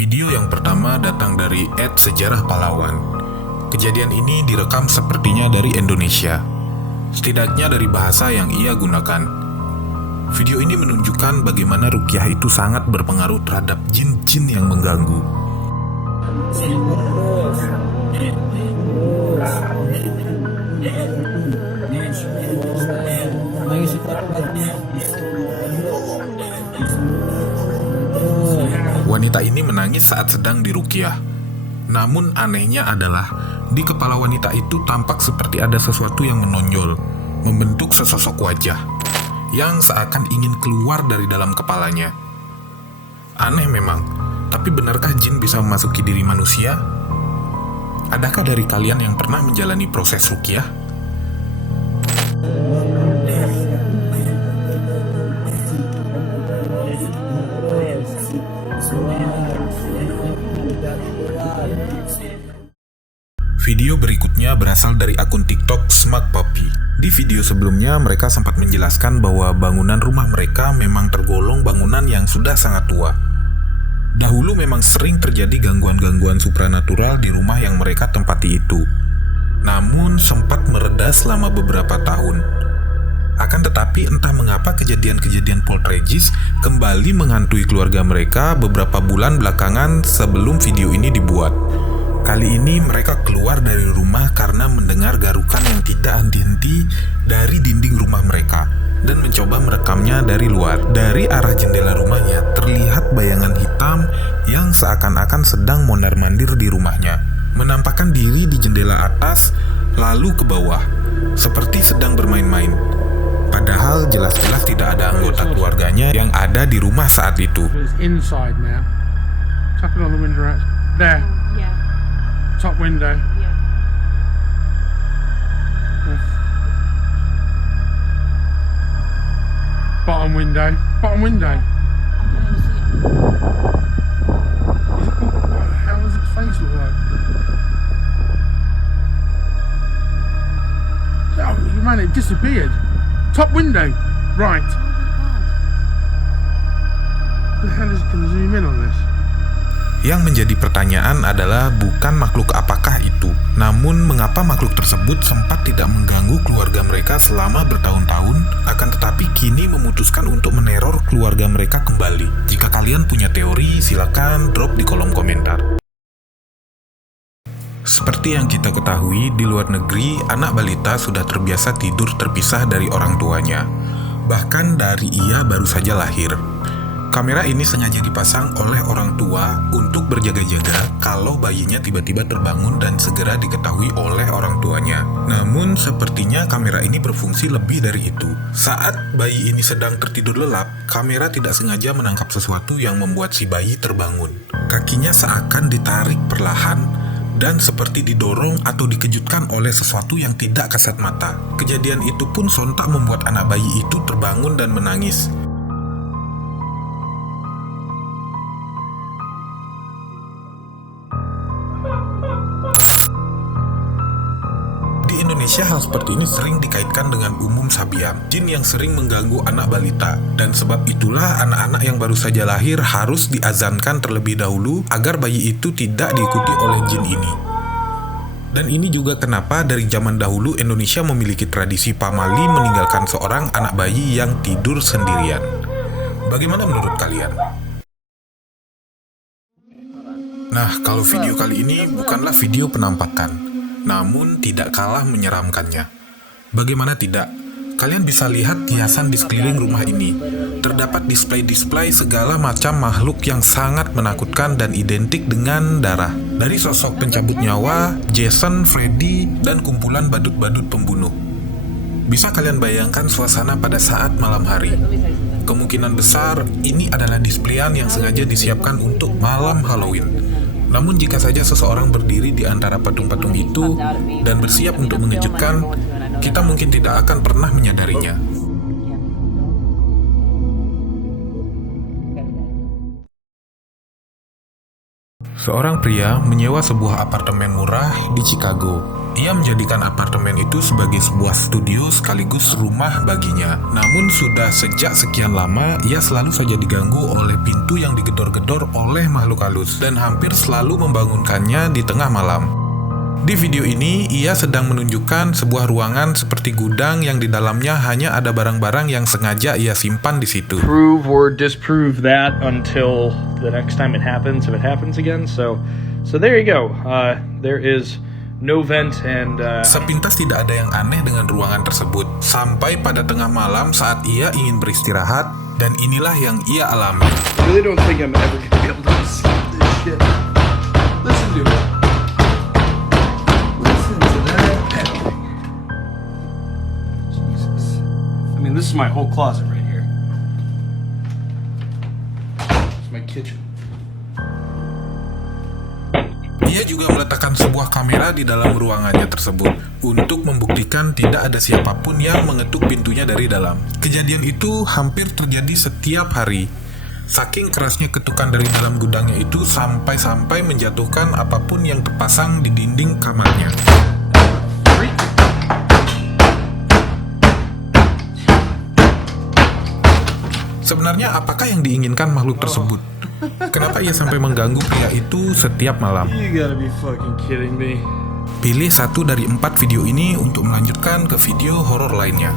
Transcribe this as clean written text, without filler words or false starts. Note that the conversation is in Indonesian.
Video yang pertama datang dari @sejarah pahlawan. Kejadian ini direkam sepertinya dari Indonesia, setidaknya dari bahasa yang ia gunakan. Video ini menunjukkan bagaimana ruqyah itu sangat berpengaruh terhadap jin-jin yang mengganggu. Wanita ini menangis saat sedang diruqyah. Namun anehnya adalah di kepala wanita itu tampak seperti ada sesuatu yang menonjol, membentuk sesosok wajah yang seakan ingin keluar dari dalam kepalanya. Aneh memang, tapi benarkah jin bisa memasuki diri manusia? Adakah dari kalian yang pernah menjalani proses ruqyah? Video berikutnya berasal dari akun TikTok Smart Puppy. Di video sebelumnya, mereka sempat menjelaskan bahwa bangunan rumah mereka memang tergolong bangunan yang sudah sangat tua. Dahulu memang sering terjadi gangguan-gangguan supranatural di rumah yang mereka tempati itu. Namun sempat mereda selama beberapa tahun. Akan tetapi entah mengapa kejadian-kejadian poltergeist kembali menghantui keluarga mereka beberapa bulan belakangan sebelum video ini dibuat. Kali ini mereka keluar dari rumah karena mendengar garukan yang tidak henti-henti dari dinding rumah mereka dan mencoba merekamnya dari luar. Dari arah jendela rumahnya terlihat bayangan hitam yang seakan-akan sedang mondar-mandir di rumahnya, menampakkan diri di jendela atas lalu ke bawah, seperti sedang bermain-main. Padahal jelas-jelas tidak ada anggota keluarganya yang ada di rumah saat itu. Top window. Yeah. Bottom window. Bottom window. What the hell does its face look like? Oh, man, it disappeared. Top window. Right. The hell is? Can I zoom in on this? Yang menjadi pertanyaan adalah bukan makhluk apakah itu, namun mengapa makhluk tersebut sempat tidak mengganggu keluarga mereka selama bertahun-tahun, akan tetapi kini memutuskan untuk meneror keluarga mereka kembali. Jika kalian punya teori, silakan drop di kolom komentar. Seperti yang kita ketahui, di luar negeri, anak balita sudah terbiasa tidur terpisah dari orang tuanya, bahkan dari ia baru saja lahir. Kamera ini sengaja dipasang oleh orang tua untuk berjaga-jaga kalau bayinya tiba-tiba terbangun dan segera diketahui oleh orang tuanya. Namun sepertinya kamera ini berfungsi lebih dari itu. Saat bayi ini sedang tertidur lelap, kamera tidak sengaja menangkap sesuatu yang membuat si bayi terbangun. Kakinya seakan ditarik perlahan dan seperti didorong atau dikejutkan oleh sesuatu yang tidak kasat mata. Kejadian itu pun sontak membuat anak bayi itu terbangun dan menangis. Indonesia, hal seperti ini sering dikaitkan dengan umum sabian, jin yang sering mengganggu anak balita, dan sebab itulah anak-anak yang baru saja lahir harus diazankan terlebih dahulu agar bayi itu tidak diikuti oleh jin ini. Dan ini juga kenapa dari zaman dahulu Indonesia memiliki tradisi pamali meninggalkan seorang anak bayi yang tidur sendirian. Bagaimana menurut kalian? Nah, kalau video kali ini bukanlah video penampakan, namun tidak kalah menyeramkannya. Bagaimana tidak? Kalian bisa lihat hiasan di sekeliling rumah ini. Terdapat display-display segala macam makhluk yang sangat menakutkan dan identik dengan darah. Dari sosok pencabut nyawa, Jason, Freddy, dan kumpulan badut-badut pembunuh. Bisa kalian bayangkan suasana pada saat malam hari? Kemungkinan besar ini adalah displayan yang sengaja disiapkan untuk malam Halloween. Namun jika saja seseorang berdiri di antara patung-patung itu dan bersiap untuk mengejutkan, kita mungkin tidak akan pernah menyadarinya. Seorang pria menyewa sebuah apartemen murah di Chicago. Ia menjadikan apartemen itu sebagai sebuah studio sekaligus rumah baginya. Namun sudah sejak sekian lama, ia selalu saja diganggu oleh pintu yang digedor-gedor oleh makhluk halus dan hampir selalu membangunkannya di tengah malam. Di video ini, ia sedang menunjukkan sebuah ruangan seperti gudang yang di dalamnya hanya ada barang-barang yang sengaja ia simpan di situ. Prove or disprove that until the next time it happens, if it happens again. So there you go. There is no vent and Sepintas tidak ada yang aneh dengan ruangan tersebut, sampai pada tengah malam saat ia ingin beristirahat, dan inilah yang ia alami. I really don't think I'm ever gonna be able to escape this shit. Listen to it. Listen to that pedaling. Jesus. I mean, this is my whole closet right here. It's my kitchen. Ia juga meletakkan sebuah kamera di dalam ruangannya tersebut untuk membuktikan tidak ada siapapun yang mengetuk pintunya dari dalam. Kejadian itu hampir terjadi setiap hari. Saking kerasnya ketukan dari dalam gudangnya itu sampai-sampai menjatuhkan apapun yang terpasang di dinding kamarnya. Sebenarnya apakah yang diinginkan makhluk tersebut? Kenapa ia sampai mengganggu pria itu setiap malam? You gotta be fucking kidding me. Pilih satu dari 4 video ini untuk melanjutkan ke video horor lainnya.